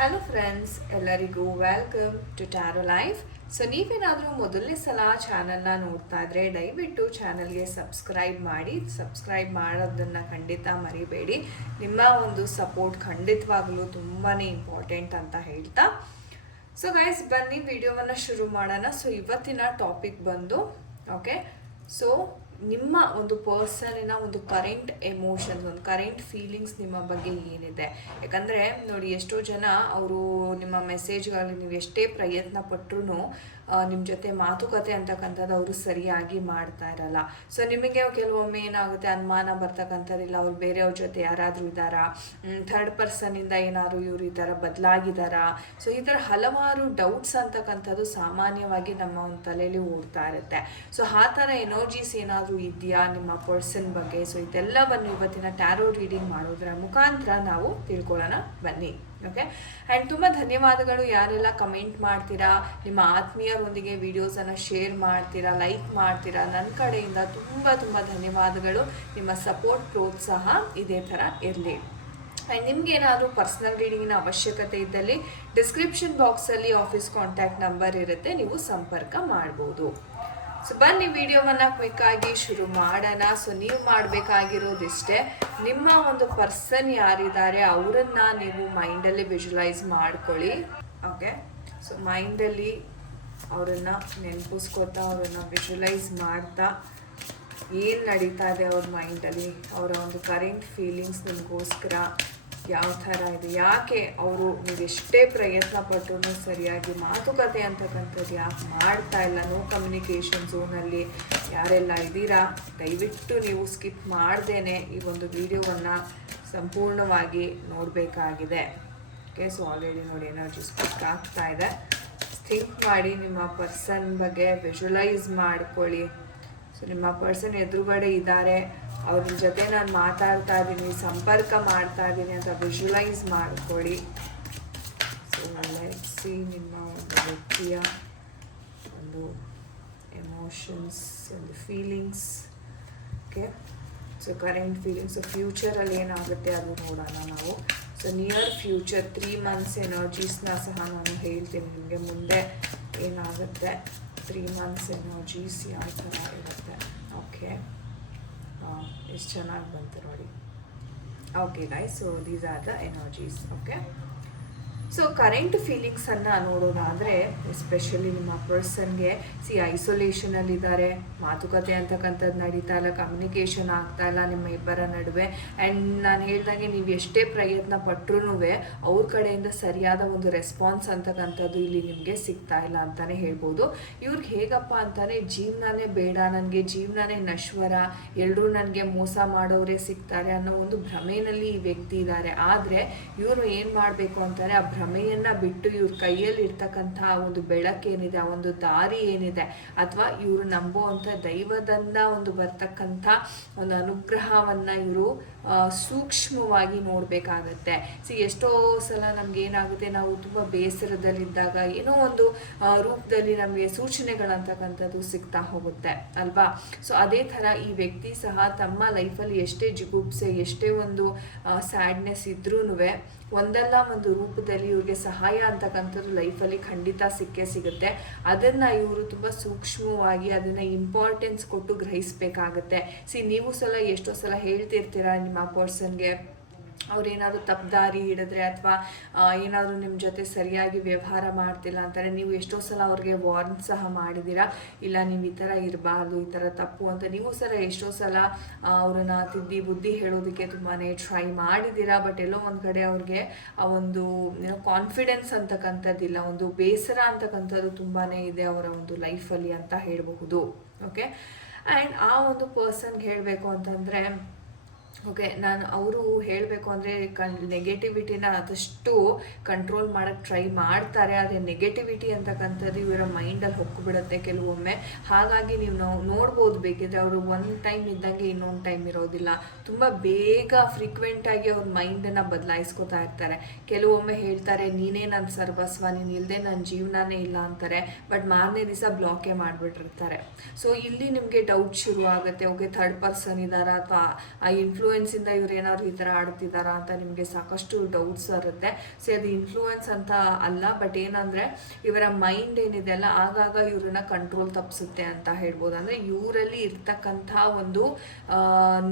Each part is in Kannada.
ಹಲೋ ಫ್ರೆಂಡ್ಸ್ ಎಲ್ಲರಿಗೂ welcome to tarot life so ನೀವೇನಾದರೂ ಮೊದಲನೇ ಸಲ ಚಾನಲ್ನ ನೋಡ್ತಾ ಇದ್ರೆ ದಯವಿಟ್ಟು ಚಾನಲ್ಗೆ ಸಬ್ಸ್ಕ್ರೈಬ್ ಮಾಡಿ. ಸಬ್ಸ್ಕ್ರೈಬ್ ಮಾಡೋದನ್ನು ಖಂಡಿತ ಮರಿಬೇಡಿ. ನಿಮ್ಮ ಒಂದು ಸಪೋರ್ಟ್ ಖಂಡಿತವಾಗಲೂ ತುಂಬಾ ಇಂಪಾರ್ಟೆಂಟ್ ಅಂತ ಹೇಳ್ತಾ. ಸೊ ಗೈಸ್ ಬನ್ನಿ ವಿಡಿಯೋವನ್ನು ಶುರು ಮಾಡೋಣ. ಸೊ ಇವತ್ತಿನ ಟಾಪಿಕ್ ಬಂದು ಓಕೆ ಸೊ ನಿಮ್ಮ ಒಂದು ಪರ್ಸನಿನ ಒಂದು ಕರೆಂಟ್ ಎಮೋಷನ್ಸ್, ಒಂದು ಕರೆಂಟ್ ಫೀಲಿಂಗ್ಸ್ ನಿಮ್ಮ ಬಗ್ಗೆ ಏನಿದೆ? ಯಾಕಂದರೆ ನೋಡಿ ಎಷ್ಟೋ ಜನ ಅವರು ನಿಮ್ಮ ಮೆಸೇಜ್ಗಳಲ್ಲಿ ನೀವು ಎಷ್ಟೇ ಪ್ರಯತ್ನ ಪಟ್ಟರು ನಿಮ್ಮ ಜೊತೆ ಮಾತುಕತೆ ಅಂತಕ್ಕಂಥದ್ದು ಅವರು ಸರಿಯಾಗಿ ಮಾಡ್ತಾ ಇರಲ್ಲ. ಸೊ ನಿಮಗೆ ಕೆಲವೊಮ್ಮೆ ಏನಾಗುತ್ತೆ, ಅನುಮಾನ ಬರ್ತಕ್ಕಂಥದ್ದಿಲ್ಲ, ಅವ್ರು ಬೇರೆಯವ್ರ ಜೊತೆ ಯಾರಾದರೂ ಇದ್ದಾರಾ? ಥರ್ಡ್ ಪರ್ಸನಿಂದ ಏನಾದರೂ ಇವರು ಈ ಥರ ಬದಲಾಗಿದ್ದಾರಾ? ಸೊ ಈ ಥರ ಹಲವಾರು ಡೌಟ್ಸ್ ಅಂತಕ್ಕಂಥದ್ದು ಸಾಮಾನ್ಯವಾಗಿ ನಮ್ಮ ಒಂದು ತಲೆಯಲ್ಲಿ ಓಡ್ತಾ ಇರುತ್ತೆ. ಸೊ ಆ ಥರ ಎನರ್ಜೀಸ್ ಏನಾದರೂ ಇದೆಯಾ ನಿಮ್ಮ ಪರ್ಸನ್ ಬಗ್ಗೆ? ಸೊ ಇದೆಲ್ಲವನ್ನು ಇವತ್ತಿನ ಟ್ಯಾರೋ ರೀಡಿಂಗ್ ಮಾಡೋದ್ರ ಮುಖಾಂತರ ನಾವು ತಿಳ್ಕೊಳ್ಳೋಣ. ಬನ್ನಿ ಓಕೆ ಆ್ಯಂಡ್ ತುಂಬ ಧನ್ಯವಾದಗಳು. ಯಾರೆಲ್ಲ ಕಮೆಂಟ್ ಮಾಡ್ತೀರಾ? ನಿಮ್ಮ ಆತ್ಮೀಯರೊಂದಿಗೆ ವಿಡಿಯೋಸನ್ನು ಶೇರ್ ಮಾಡ್ತೀರಾ ಲೈಕ್ ಮಾಡ್ತೀರಾ ನನ್ನ ಕಡೆಯಿಂದ ತುಂಬ ತುಂಬ ಧನ್ಯವಾದಗಳು. ನಿಮ್ಮ ಸಪೋರ್ಟ್ ಪ್ರೋತ್ಸಾಹ ಇದೇ ಥರ ಇರಲಿ. ಆ್ಯಂಡ್ ನಿಮ್ಗೆ ಏನಾದರೂ ಪರ್ಸ್ನಲ್ ರೀಡಿಂಗಿನ ಅವಶ್ಯಕತೆ ಇದ್ದಲ್ಲಿ ಡಿಸ್ಕ್ರಿಪ್ಷನ್ ಬಾಕ್ಸಲ್ಲಿ ಆಫೀಸ್ ಕಾಂಟ್ಯಾಕ್ಟ್ ನಂಬರ್ ಇರುತ್ತೆ, ನೀವು ಸಂಪರ್ಕ ಮಾಡ್ಬೋದು. ಸೊ ಬನ್ನಿ ವಿಡಿಯೋವನ್ನು ಆಗಿ ಶುರು ಮಾಡೋಣ. ಸೊ ನೀವು ಮಾಡಬೇಕಾಗಿರೋದಿಷ್ಟೇ, ನಿಮ್ಮ ಒಂದು ಪರ್ಸನ್ ಯಾರಿದ್ದಾರೆ, ಅವರನ್ನು ನೀವು ಮೈಂಡಲ್ಲಿ ವಿಜುವಲೈಸ್ ಮಾಡ್ಕೊಳ್ಳಿ. ಓಕೆ ಸೊ ಮೈಂಡಲ್ಲಿ ಅವರನ್ನು ನೆನಪಿಸ್ಕೊತಾ, ಅವರನ್ನು ವಿಜುವಲೈಸ್ ಮಾಡ್ತಾ ಏನು ನಡೀತಾ ಇದೆ ಅವ್ರ ಮೈಂಡಲ್ಲಿ ಅವರ ಒಂದು ಕರೆಂಟ್ ಫೀಲಿಂಗ್ಸ್ ನಿಮಗೋಸ್ಕರ ಯಾವ ಥರ ಇದೆ, ಯಾಕೆ ಅವರು ನೀವು ಎಷ್ಟೇ ಪ್ರಯತ್ನ ಪಟ್ಟು ಸರಿಯಾಗಿ ಮಾತುಕತೆ ಅಂತಕ್ಕಂಥದ್ದು ಯಾಕೆ ಮಾಡ್ತಾ ಇಲ್ಲ? ನೋ ಕಮ್ಯುನಿಕೇಷನ್ ಝೋನಲ್ಲಿ ಯಾರೆಲ್ಲ ಇದ್ದೀರಾ? ದಯವಿಟ್ಟು ನೀವು ಸ್ಕಿಪ್ ಮಾಡ್ದೇನೆ ಈ ಒಂದು ವಿಡಿಯೋವನ್ನು ಸಂಪೂರ್ಣವಾಗಿ ನೋಡಬೇಕಾಗಿದೆ. ಓಕೆ ಸೊ ಆಲ್ರೆಡಿ ನೋಡಿ ಎನರ್ಜಿ ಸ್ಪಿಕ್ ಆಗ್ತಾ ಇದೆ. ಥಿಂಕ್ ಮಾಡಿ ನಿಮ್ಮ ಪರ್ಸನ್ ಬಗ್ಗೆ ವಿಜುವಲೈಸ್ ಮಾಡ್ಕೊಳ್ಳಿ. ಸೊ ನಿಮ್ಮ ಪರ್ಸನ್ ಎದುರುಗಡೆ ಇದ್ದಾರೆ. ಅವ್ರ ಜೊತೆ ನಾನು ಮಾತಾಡ್ತಾ ಇದ್ದೀನಿ, ಸಂಪರ್ಕ ಮಾಡ್ತಾ ಇದ್ದೀನಿ ಅಂತ ವಿಜುವಲೈಸ್ ಮಾಡ್ಕೊಳ್ಳಿ. ಸೊ ಸಿ ನಿಮ್ಮ ಒಂದು ವ್ಯಕ್ತಿಯ ಒಂದು ಎಮೋಷನ್ಸ್ ಒಂದು feelings okay so current feelings ಫ್ಯೂಚರಲ್ಲಿ ಏನಾಗುತ್ತೆ ಅದು ನೋಡೋಣ ನಾವು. ನಿಯರ್ ಫ್ಯೂಚರ್ ತ್ರೀ ಮಂತ್ಸ್ ಎನರ್ಜೀಸ್ನ ಸಹ ನಾನು ಹೇಳ್ತೀನಿ ನಿಮಗೆ ಮುಂದೆ ಏನಾಗುತ್ತೆ ತ್ರೀ ಮಂತ್ಸ್ ಎನರ್ಜೀಸ್ ಯಾವ ಥರ ಇರುತ್ತೆ ಓಕೆ ಎಷ್ಟು ಚೆನ್ನಾಗಿ ಬಂತು ನೋಡಿ okay guy so these are the energies okay so current ಫೀಲಿಂಗ್ಸನ್ನು ನೋಡೋದಾದರೆ ಎಸ್ಪೆಷಲಿ ನಿಮ್ಮ ಪರ್ಸನ್ಗೆ ಸಿ ಐಸೋಲೇಷನಲ್ಲಿದ್ದಾರೆ ಮಾತುಕತೆ ಅಂತಕ್ಕಂಥದ್ದು ನಡೀತಾ ಇಲ್ಲ ಕಮ್ಯುನಿಕೇಷನ್ ಆಗ್ತಾ ಇಲ್ಲ ನಿಮ್ಮ ಇಬ್ಬರ ನಡುವೆ. ಆ್ಯಂಡ್ ನಾನು ಹೇಳ್ದಂಗೆ ನೀವು ಎಷ್ಟೇ ಪ್ರಯತ್ನ ಪಟ್ಟರೂ ಅವ್ರ ಕಡೆಯಿಂದ ಸರಿಯಾದ ಒಂದು ರೆಸ್ಪಾನ್ಸ್ ಅಂತಕ್ಕಂಥದ್ದು ಇಲ್ಲಿ ನಿಮಗೆ ಸಿಗ್ತಾ ಇಲ್ಲ ಅಂತಲೇ ಹೇಳ್ಬೋದು. ಇವ್ರಿಗೆ ಹೇಗಪ್ಪ ಅಂತಾನೆ, ಜೀವನನೇ ಬೇಡ, ನನಗೆ ಜೀವನನೇ ನಶ್ವರ ಎಲ್ಲರೂ ನನಗೆ ಮೋಸ ಮಾಡೋರೇ ಸಿಗ್ತಾರೆ ಅನ್ನೋ ಒಂದು ಭ್ರಮೆಯಲ್ಲಿ ಈ ವ್ಯಕ್ತಿ ಇದ್ದಾರೆ. ಆದರೆ ಇವರು ಏನು ಮಾಡಬೇಕು ಅಂತಾರೆ ಆ ಭ್ರಮೆಯನ್ನ ಬಿಟ್ಟು ಇವ್ರ ಕೈಯಲ್ಲಿ ಇರ್ತಕ್ಕಂತಹ ಒಂದು ಬೆಳಕೇನಿದೆ ಆ ಒಂದು ದಾರಿ ಏನಿದೆ, ಅಥವಾ ಇವರು ನಂಬುವಂತ ದೈವದಿಂದ ಒಂದು ಬರ್ತಕ್ಕಂಥ ಒಂದು ಅನುಗ್ರಹವನ್ನ ಇವರು ಸೂಕ್ಷ್ಮವಾಗಿ ನೋಡಬೇಕಾಗತ್ತೆ. ಸಿ, ಎಷ್ಟೋ ಸಲ ನಮ್ಗೆ ಏನಾಗುತ್ತೆ, ನಾವು ತುಂಬ ಬೇಸರದಲ್ಲಿದ್ದಾಗ ಏನೋ ಒಂದು ರೂಪದಲ್ಲಿ ನಮಗೆ ಸೂಚನೆಗಳಂತಕ್ಕಂಥದ್ದು ಸಿಗ್ತಾ ಹೋಗುತ್ತೆ, ಅಲ್ವಾ? ಸೊ, ಅದೇ ಥರ ಈ ವ್ಯಕ್ತಿ ಸಹ ತಮ್ಮ ಲೈಫಲ್ಲಿ ಎಷ್ಟೇ ಜಿಗುಪ್ಸೆ, ಎಷ್ಟೇ ಒಂದು ಸ್ಯಾಡ್ನೆಸ್ ಇದ್ರೂ ಒಂದಲ್ಲ ಒಂದು ರೂಪದಲ್ಲಿ ಇವ್ರಿಗೆ ಸಹಾಯ ಅಂತಕ್ಕಂಥದ್ದು ಲೈಫಲ್ಲಿ ಖಂಡಿತ ಸಿಕ್ಕೇ ಸಿಗುತ್ತೆ. ಅದನ್ನು ಇವರು ತುಂಬ ಸೂಕ್ಷ್ಮವಾಗಿ ಅದನ್ನು ಇಂಪಾರ್ಟೆನ್ಸ್ ಕೊಟ್ಟು ಗ್ರಹಿಸಬೇಕಾಗತ್ತೆ. ಸಿ, ನೀವು ಸಲ ಎಷ್ಟೋ ಸಲ ಹೇಳ್ತಿರ್ತೀರ ನಿಮ್ಮ ಪರ್ಸನ್ಗೆ ಅವ್ರೇನಾದರೂ ತಪ್ಪು ದಾರಿ ಹಿಡಿದ್ರೆ ಅಥವಾ ಏನಾದರೂ ನಿಮ್ಮ ಜೊತೆ ಸರಿಯಾಗಿ ವ್ಯವಹಾರ ಮಾಡ್ತಿಲ್ಲ ಅಂತಾರೆ, ನೀವು ಎಷ್ಟೋ ಸಲ ಅವ್ರಿಗೆ ವಾರ್ನ್ ಸಹ ಮಾಡಿದ್ದೀರಾ ಇಲ್ಲ, ನೀವು ಈ ಥರ ಇರಬಾರ್ದು, ಈ ಥರ ತಪ್ಪು ಅಂತ ನೀವು ಸಲ ಎಷ್ಟೋ ಸಲ ಅವ್ರನ್ನ ತಿದ್ದಿ ಬುದ್ಧಿ ಹೇಳೋದಕ್ಕೆ ತುಂಬಾ ಟ್ರೈ ಮಾಡಿದ್ದೀರಾ ಬಟ್ ಎಲ್ಲೋ ಒಂದು ಕಡೆ ಅವ್ರಿಗೆ ಆ ಒಂದು ಏನೋ ಕಾನ್ಫಿಡೆನ್ಸ್ ಅಂತಕ್ಕಂಥದ್ದಿಲ್ಲ, ಒಂದು ಬೇಸರ ಅಂತಕ್ಕಂಥದ್ದು ತುಂಬಾ ಇದೆ ಅವರ ಒಂದು ಲೈಫಲ್ಲಿ ಅಂತ ಹೇಳಬಹುದು. ಓಕೆ ಆ್ಯಂಡ್ ಆ ಒಂದು ಪರ್ಸನ್ಗೆ ಹೇಳಬೇಕು ಅಂತಂದರೆ ಓಕೆ, ನಾನು ಅವರು ಹೇಳಬೇಕು ಅಂದರೆ ಕಣ್ ನೆಗೆಟಿವಿಟಿನ ಆದಷ್ಟು ಕಂಟ್ರೋಲ್ ಮಾಡೋಕ್ಕೆ ಟ್ರೈ ಮಾಡ್ತಾರೆ, ಆದರೆ ನೆಗೆಟಿವಿಟಿ ಅಂತಕ್ಕಂಥದ್ದು ಇವರ ಮೈಂಡಲ್ಲಿ ಹೊಕ್ಕಿಬಿಡುತ್ತೆ ಕೆಲವೊಮ್ಮೆ. ಹಾಗಾಗಿ ನೀವು ನಾವು ನೋಡ್ಬೋದು ಬೇಕಿದ್ರೆ ಅವರು ಒಂದು ಟೈಮ್ ಇದ್ದಂಗೆ ಇನ್ನೊಂದು ಟೈಮ್ ಇರೋದಿಲ್ಲ. ತುಂಬ ಬೇಗ ಫ್ರೀಕ್ವೆಂಟಾಗಿ ಅವ್ರ ಮೈಂಡನ್ನು ಬದಲಾಯಿಸ್ಕೊತಾ ಇರ್ತಾರೆ. ಕೆಲವೊಮ್ಮೆ ಹೇಳ್ತಾರೆ, ನೀನೇ ನನ್ನ ಸರ್ವಸ್ವ, ನೀನು ಇಲ್ಲದೆ ನನ್ನ ಜೀವನನೇ ಇಲ್ಲ ಅಂತಾರೆ ಬಟ್ ಮಾರನೇ ದಿವಸ ಬ್ಲಾಕೇ ಮಾಡಿಬಿಟ್ಟಿರ್ತಾರೆ. ಸೊ ಇಲ್ಲಿ ನಿಮಗೆ ಡೌಟ್ ಶುರು ಆಗುತ್ತೆ ಓಕೆ ಥರ್ಡ್ ಪರ್ಸನ್ ಇದ್ದಾರಾ ಅಥವಾ ಆ ಇನ್ಫ್ಲೂಯೆನ್ಸ್ ಇನ್ಫ್ಲೂಯೆನ್ಸಿಂದ ಇವ್ರು ಏನಾದ್ರು ಈ ಥರ ಆಡ್ತಿದ್ದಾರಾ ಅಂತ ನಿಮಗೆ ಸಾಕಷ್ಟು ಡೌಟ್ಸ್ ಇರುತ್ತೆ. ಸೊ ಅದು ಇನ್ಫ್ಲೂಯೆನ್ಸ್ ಅಂತ ಅಲ್ಲ ಬಟ್ ಏನಂದರೆ ಇವರ ಮೈಂಡ್ ಏನಿದೆ ಅಲ್ಲ, ಆಗಾಗ ಇವ್ರನ್ನ ಕಂಟ್ರೋಲ್ ತಪ್ಪಿಸುತ್ತೆ ಅಂತ ಹೇಳ್ಬೋದು. ಅಂದರೆ ಇವರಲ್ಲಿ ಇರ್ತಕ್ಕಂಥ ಒಂದು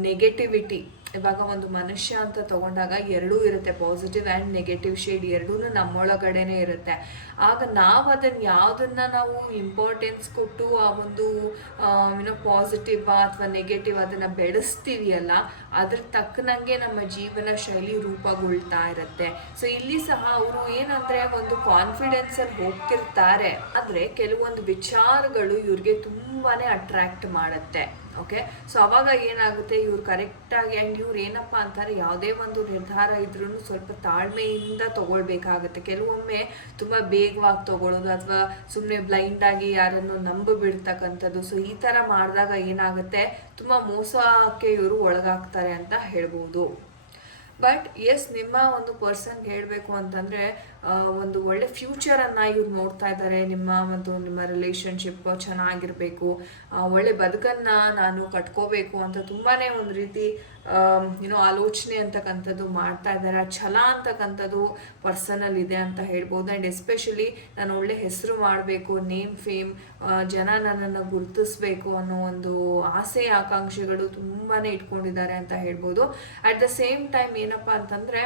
ನೆಗೆಟಿವಿಟಿ ಇವಾಗ ಒಂದು ಮನುಷ್ಯ ಅಂತ ತಗೊಂಡಾಗ ಎರಡೂ ಇರುತ್ತೆ ಪಾಸಿಟಿವ್ ಆ್ಯಂಡ್ ನೆಗೆಟಿವ್ ಶೇಡ್ ಎರಡೂ ನಮ್ಮೊಳಗಡೆನೆ ಇರುತ್ತೆ. ಆಗ ನಾವು ಅದನ್ನು ಯಾವುದನ್ನು ನಾವು ಇಂಪಾರ್ಟೆನ್ಸ್ ಕೊಟ್ಟು ಆ ಒಂದು ಏನೋ ಪಾಸಿಟಿವ್ ಅಥವಾ ನೆಗೆಟಿವ್ ಅದನ್ನು ಬೆಳೆಸ್ತೀವಿ ಅಲ್ಲ ಅದ್ರ ತಕ್ಕನಂಗೆ ನಮ್ಮ ಜೀವನ ಶೈಲಿ ರೂಪಗೊಳ್ತಾ ಇರುತ್ತೆ. ಸೊ ಇಲ್ಲಿ ಸಹ ಅವರು ಏನಂದರೆ ಒಂದು ಕಾನ್ಫಿಡೆನ್ಸಲ್ಲಿ ಹೋಗ್ತಿರ್ತಾರೆ. ಆದರೆ ಕೆಲವೊಂದು ವಿಚಾರಗಳು ಇವ್ರಿಗೆ ತುಂಬಾ ಅಟ್ರಾಕ್ಟ್ ಮಾಡುತ್ತೆ. ಓಕೆ ಸೊ ಅವಾಗ ಏನಾಗುತ್ತೆ? ಇವ್ರು ಕರೆಕ್ಟಾಗಿ ಆ್ಯಂಡ್ ಇವ್ರು ಏನಪ್ಪ ಅಂತಾರೆ? ಯಾವುದೇ ಒಂದು ನಿರ್ಧಾರ ಇದ್ರೂ ಸ್ವಲ್ಪ ತಾಳ್ಮೆಯಿಂದ ತಗೊಳ್ಬೇಕಾಗುತ್ತೆ. ಕೆಲವೊಮ್ಮೆ ತುಂಬ ಬೇಗವಾಗಿ ತಗೊಳ್ಳೋದು ಅಥವಾ ಸುಮ್ಮನೆ ಬ್ಲೈಂಡಾಗಿ ಯಾರನ್ನು ನಂಬ ಬಿಡ್ತಕ್ಕಂಥದ್ದು ಸೊ ಈ ಥರ ಮಾಡಿದಾಗ ಏನಾಗುತ್ತೆ? ತುಂಬ ಮೋಸಕ್ಕೆ ಇವರು ಒಳಗಾಗ್ತಾರೆ ಅಂತ ಹೇಳ್ಬೋದು. ಬಟ್ ಎಸ್ ನಿಮ್ಮ ಒಂದು ಪರ್ಸನ್ಗೆ ಹೇಳಬೇಕು ಅಂತಂದರೆ ಒಂದು ಒಳ್ಳೆ ಫ್ಯೂಚರನ್ನು ಇವ್ರು ನೋಡ್ತಾ ಇದ್ದಾರೆ ನಿಮ್ಮ ಒಂದು ನಿಮ್ಮ ರಿಲೇಷನ್ಶಿಪ್ ಚೆನ್ನಾಗಿರಬೇಕು. ಒಳ್ಳೆ ಬದುಕನ್ನು ನಾನು ಕಟ್ಕೋಬೇಕು ಅಂತ ತುಂಬಾ ಒಂದು ರೀತಿ ಏನೋ ಆಲೋಚನೆ ಅಂತಕ್ಕಂಥದ್ದು ಮಾಡ್ತಾ ಇದ್ದಾರೆ ಆ ಛಲ ಅಂತಕ್ಕಂಥದ್ದು ಪರ್ಸನಲ್ ಇದೆ ಅಂತ ಹೇಳ್ಬೋದು. ಆ್ಯಂಡ್ ಎಸ್ಪೆಷಲಿ ನಾನು ಒಳ್ಳೆ ಹೆಸರು ಮಾಡಬೇಕು ನೇಮ್ ಫೇಮ್ ಜನ ನನ್ನನ್ನು ಗುರುತಿಸ್ಬೇಕು ಅನ್ನೋ ಒಂದು ಆಸೆ, ಆಕಾಂಕ್ಷೆಗಳು ತುಂಬಾ ಇಟ್ಕೊಂಡಿದ್ದಾರೆ ಅಂತ ಹೇಳ್ಬೋದು. ಅಟ್ ದ ಸೇಮ್ ಟೈಮ್ ಏನಪ್ಪ ಅಂತಂದರೆ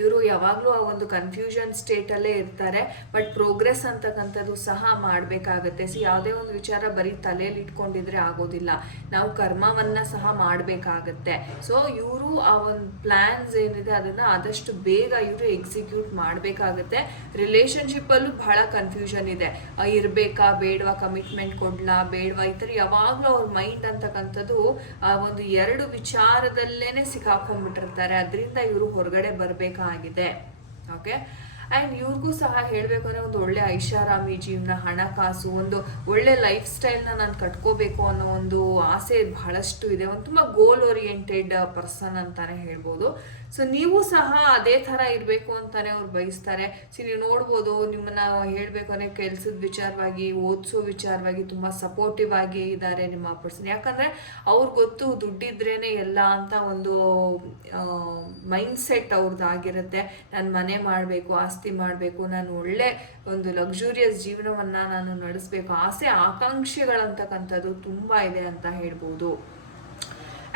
ಇವರು ಯಾವಾಗಲೂ ಆ ಒಂದು ಕನ್ಫ್ಯೂಷನ್ ಸ್ಟೇಟಲ್ಲೇ ಇರ್ತಾರೆ ಬಟ್ ಪ್ರೋಗ್ರೆಸ್ ಅಂತಕ್ಕಂಥದ್ದು ಸಹ ಮಾಡಬೇಕಾಗತ್ತೆ. ಸೊ ಯಾವುದೇ ಒಂದು ವಿಚಾರ ಬರೀ ತಲೆಯಲ್ಲಿ ಇಟ್ಕೊಂಡಿದ್ರೆ ಆಗೋದಿಲ್ಲ. ನಾವು ಕರ್ಮವನ್ನು ಸಹ ಮಾಡಬೇಕಾಗತ್ತೆ. ಸೊ ಇವರು ಆ ಒಂದು ಪ್ಲ್ಯಾನ್ಸ್ ಏನಿದೆ ಅದನ್ನು ಆದಷ್ಟು ಬೇಗ ಇವರು ಎಕ್ಸಿಕ್ಯೂಟ್ ಮಾಡಬೇಕಾಗತ್ತೆ. ರಿಲೇಷನ್ಶಿಪ್ಪಲ್ಲೂ ಬಹಳ ಕನ್ಫ್ಯೂಷನ್ ಇದೆ. ಇರಬೇಕಾ, ಬೇಡವಾ ಕಮಿಟ್ಮೆಂಟ್ ಕೊಡ್ಲಾ, ಬೇಡವಾ, ಈ ಥರ ಯಾವಾಗಲೂ ಅವ್ರ ಮೈಂಡ್ ಅಂತಕ್ಕಂಥದ್ದು ಆ ಒಂದು ಎರಡು ವಿಚಾರದಲ್ಲೇ ಸಿಕ್ಕಾಕೊಂಡ್ಬಿಟ್ಟಿರ್ತಾರೆ. ಅದರಿಂದ ಇವರು ಹೊರಗಡೆ ಬರಬೇಕಾ ಆಗಿದೆ. ಓಕೆ ಆ್ಯಂಡ್ ಇವ್ರಿಗೂ ಸಹ ಹೇಳಬೇಕು ಅಂದರೆ ಒಂದು ಒಳ್ಳೆ ಐಷಾರಾಮಿ ಜೀವನ ಹಣಕಾಸು ಒಂದು ಒಳ್ಳೆ ಲೈಫ್ ಸ್ಟೈಲ್ನ ನಾನು ಕಟ್ಕೋಬೇಕು ಅನ್ನೋ ಒಂದು ಆಸೆ ಬಹಳಷ್ಟು ಇದೆ. ಒಂದು ತುಂಬ ಗೋಲ್ ಓರಿಯೆಂಟೆಡ್ ಪರ್ಸನ್ ಅಂತಾನೆ ಹೇಳ್ಬೋದು. ಸೊ ನೀವು ಸಹ ಅದೇ ಥರ ಇರಬೇಕು ಅಂತಾನೆ ಅವ್ರು ಬಯಸ್ತಾರೆ. ಸೊ ನೀವು ನೋಡ್ಬೋದು ನಿಮ್ಮನ್ನ ಹೇಳಬೇಕು ಅಂದರೆ ಕೆಲಸದ ವಿಚಾರವಾಗಿ, ಓದಿಸೋ ವಿಚಾರವಾಗಿ ತುಂಬ ಸಪೋರ್ಟಿವ್ ಆಗಿ ಇದ್ದಾರೆ ನಿಮ್ಮ ಪರ್ಸನ್ ಯಾಕಂದರೆ ಅವ್ರು ಗೊತ್ತು ದುಡ್ಡಿದ್ರೇ ಎಲ್ಲ ಅಂತ ಒಂದು ಮೈಂಡ್ ಸೆಟ್ ಅವ್ರದ್ದು ಆಗಿರುತ್ತೆ. ನಾನು ಮನೆ ಮಾಡಬೇಕು, ಆಸ್ತಿ ಮಾಡಬೇಕು, ನಾನು ಒಳ್ಳೆ ಒಂದು ಲಕ್ಸುರಿಯಸ್ ಜೀವನವನ್ನು ನಾನು ನಡೆಸಬೇಕು. ಆಸೆ, ಆಕಾಂಕ್ಷೆಗಳಂತಕ್ಕಂಥದ್ದು ತುಂಬ ಇದೆ ಅಂತ ಹೇಳ್ಬೋದು.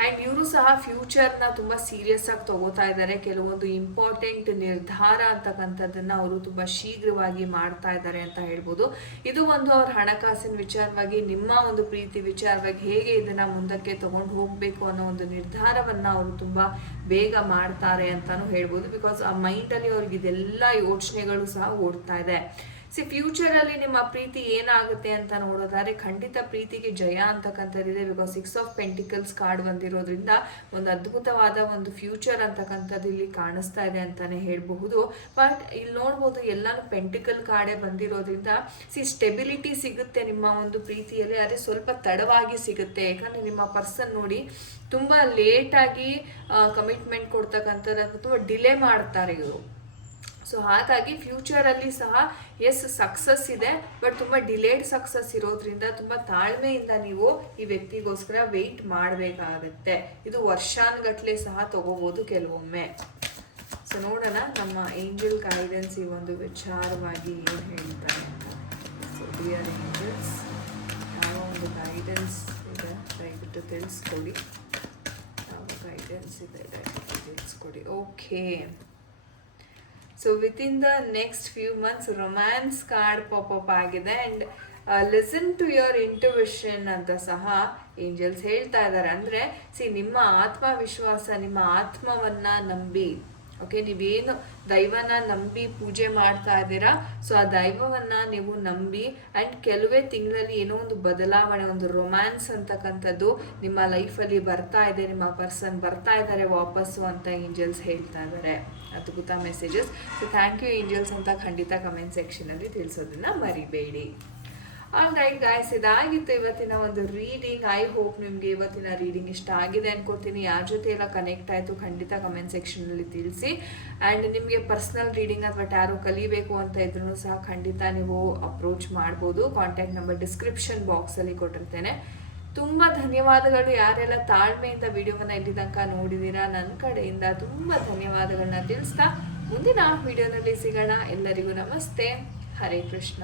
ಆ್ಯಂಡ್ ಇವರು ಸಹ ಫ್ಯೂಚರ್ನ ತುಂಬ ಸೀರಿಯಸ್ ಆಗಿ ತಗೋತಾ ಇದ್ದಾರೆ ಕೆಲವೊಂದು ಇಂಪಾರ್ಟೆಂಟ್ ನಿರ್ಧಾರ ಅಂತಕ್ಕಂಥದ್ದನ್ನು ಅವರು ತುಂಬ ಶೀಘ್ರವಾಗಿ ಮಾಡ್ತಾ ಇದ್ದಾರೆ ಅಂತ ಹೇಳ್ಬೋದು. ಇದು ಒಂದು ಅವ್ರ ಹಣಕಾಸಿನ ವಿಚಾರವಾಗಿ, ನಿಮ್ಮ ಒಂದು ಪ್ರೀತಿ ವಿಚಾರವಾಗಿ ಹೇಗೆ ಇದನ್ನು ಮುಂದಕ್ಕೆ ತಗೊಂಡು ಹೋಗಬೇಕು ಅನ್ನೋ ಒಂದು ನಿರ್ಧಾರವನ್ನು ಅವರು ತುಂಬ ಬೇಗ ಮಾಡ್ತಾರೆ ಅಂತಲೂ ಹೇಳ್ಬೋದು. ಬಿಕಾಸ್ ಆ ಮೈಂಡಲ್ಲಿ ಅವ್ರಿಗೆ ಇದೆಲ್ಲ ಯೋಚನೆಗಳು ಸಹ ಓಡ್ತಾ ಇದೆ. ಸಿ ಫ್ಯೂಚರಲ್ಲಿ ನಿಮ್ಮ ಪ್ರೀತಿ ಏನಾಗುತ್ತೆ ಅಂತ ನೋಡೋದಾದ್ರೆ ಖಂಡಿತ ಪ್ರೀತಿಗೆ ಜಯ ಅಂತಕ್ಕಂಥದ್ದಿದೆ because six of pentacles card ಬಂದಿರೋದ್ರಿಂದ ಒಂದು ಅದ್ಭುತವಾದ ಒಂದು ಫ್ಯೂಚರ್ ಅಂತಕ್ಕಂಥದ್ದು ಇಲ್ಲಿ ಕಾಣಿಸ್ತಾ ಇದೆ ಅಂತಾನೆ ಹೇಳಬಹುದು. ಬಟ್ ಇಲ್ಲಿ ನೋಡ್ಬೋದು ಎಲ್ಲಾನು ಪೆಂಟಿಕಲ್ ಕಾರ್ಡೇ ಬಂದಿರೋದ್ರಿಂದ ಸಿ ಸ್ಟೆಬಿಲಿಟಿ ಸಿಗುತ್ತೆ ನಿಮ್ಮ ಒಂದು ಪ್ರೀತಿಯಲ್ಲಿ, ಆದರೆ ಸ್ವಲ್ಪ ತಡವಾಗಿ ಸಿಗುತ್ತೆ. ಯಾಕಂದರೆ ನಿಮ್ಮ ಪರ್ಸನ್ ನೋಡಿ ತುಂಬ ಲೇಟಾಗಿ ಕಮಿಟ್ಮೆಂಟ್ ಕೊಡ್ತಕ್ಕಂಥದ್ದು ತುಂಬ ಡಿಲೇ ಮಾಡ್ತಾರೆ ಇವರು. ಸೊ ಹಾಗಾಗಿ ಫ್ಯೂಚರಲ್ಲಿ ಸಹ ಎಸ್ ಸಕ್ಸಸ್ ಇದೆ ಬಟ್ ತುಂಬ ಡಿಲೇಡ್ ಸಕ್ಸಸ್ ಇರೋದ್ರಿಂದ, ತುಂಬ ತಾಳ್ಮೆಯಿಂದ ನೀವು ಈ ವ್ಯಕ್ತಿಗೋಸ್ಕರ ವೆಯ್ಟ್ ಮಾಡಬೇಕಾಗತ್ತೆ. ಇದು ವರ್ಷಾನುಗಟ್ಲೆ ಸಹ ತಗೋಬೋದು ಕೆಲವೊಮ್ಮೆ. ಸೊ ನೋಡೋಣ ನಮ್ಮ ಏಂಜಲ್ ಗೈಡೆನ್ಸ್ ಈ ಒಂದು ವಿಚಾರವಾಗಿ ಏನು ಹೇಳ್ತಾರೆ ಅಂತ. ಸೊ ಡಿಯರ್ ಏಂಜಲ್ಸ್ ಯಾವ ಒಂದು ಗೈಡೆನ್ಸ್ ಇದೆ? ದಯವಿಟ್ಟು ತಿಳಿಸ್ಕೊಡಿ ಯಾವ ಗೈಡೆನ್ಸ್ ಇದೆ? ತಿಳಿಸ್ಕೊಡಿ okay so within the next few months romance card pop up ಆಗಿದೆ and listen to your intuition ಅಂತ ಸಹ ಏಂಜಲ್ಸ್ ಹೇಳ್ತಾ ಇದ್ದಾರೆ ಅಂದರೆ ಸಿ ನಿಮ್ಮ ಆತ್ಮವಿಶ್ವಾಸ, ನಿಮ್ಮ ಆತ್ಮವನ್ನು ನಂಬಿ. ಓಕೆ ನೀವೇನು ದೈವನ ನಂಬಿ ಪೂಜೆ ಮಾಡ್ತಾ ಇದ್ದೀರಾ? ಸೊ ಆ ದೈವವನ್ನ ನೀವು ನಂಬಿ ಆ್ಯಂಡ್ ಕೆಲವೇ ತಿಂಗಳಲ್ಲಿ ಏನೋ ಒಂದು ಬದಲಾವಣೆ, ಒಂದು ರೊಮ್ಯಾನ್ಸ್ ಅಂತಕ್ಕಂಥದ್ದು ನಿಮ್ಮ ಲೈಫಲ್ಲಿ ಬರ್ತಾ ಇದೆ, ನಿಮ್ಮ ಪರ್ಸನ್ ಬರ್ತಾ ಇದ್ದಾರೆ, ವಾಪಸ್ಸು ಅಂತ ಏಂಜಲ್ಸ್ ಹೇಳ್ತಾ ಇದ್ದಾರೆ. ಅದ್ಭುತ messages so thank you angels ಅಂತ ಖಂಡಿತ ಕಮೆಂಟ್ ಸೆಕ್ಷನಲ್ಲಿ ತಿಳಿಸೋದನ್ನು ಮರಿಬೇಡಿ. ಆಲ್ ರೈಟ್ ಗಾಯ್ಸ್ ಇದಾಗಿತ್ತು ಇವತ್ತಿನ ಒಂದು ರೀಡಿಂಗ್ ಐ ಹೋಪ್ ನಿಮಗೆ ಇವತ್ತಿನ ರೀಡಿಂಗ್ ಇಷ್ಟ ಆಗಿದೆ ಅನ್ಕೋತೀನಿ ಯಾರ ಜೊತೆ ಎಲ್ಲ ಕನೆಕ್ಟ್ ಆಯಿತು, ಖಂಡಿತ ಕಮೆಂಟ್ ಸೆಕ್ಷನಲ್ಲಿ ತಿಳಿಸಿ. ಆ್ಯಂಡ್ ನಿಮಗೆ ಪರ್ಸ್ನಲ್ ರೀಡಿಂಗ್ ಅಥವಾ ಟ್ಯಾರೋ ಕಲಿಬೇಕು ಅಂತ ಇದ್ರೂ ಸಹ ಖಂಡಿತ ನೀವು ಅಪ್ರೋಚ್ ಮಾಡ್ಬೋದು. ಕಾಂಟ್ಯಾಕ್ಟ್ ನಂಬರ್ ಡಿಸ್ಕ್ರಿಪ್ಷನ್ ಬಾಕ್ಸಲ್ಲಿ ಕೊಟ್ಟಿರ್ತೇನೆ. ತುಂಬ ಧನ್ಯವಾದಗಳು. ಯಾರೆಲ್ಲ ತಾಳ್ಮೆಯಿಂದ ವಿಡಿಯೋವನ್ನು ಇಲ್ಲಿ ತನಕ ನೋಡಿದ್ದೀರಾ ನನ್ನ ಕಡೆಯಿಂದ ತುಂಬ ಧನ್ಯವಾದಗಳನ್ನ ತಿಳಿಸ್ತಾ ಮುಂದಿನ ವಿಡಿಯೋನಲ್ಲಿ ಸಿಗೋಣ. ಎಲ್ಲರಿಗೂ ನಮಸ್ತೆ. ಹರೇ ಕೃಷ್ಣ.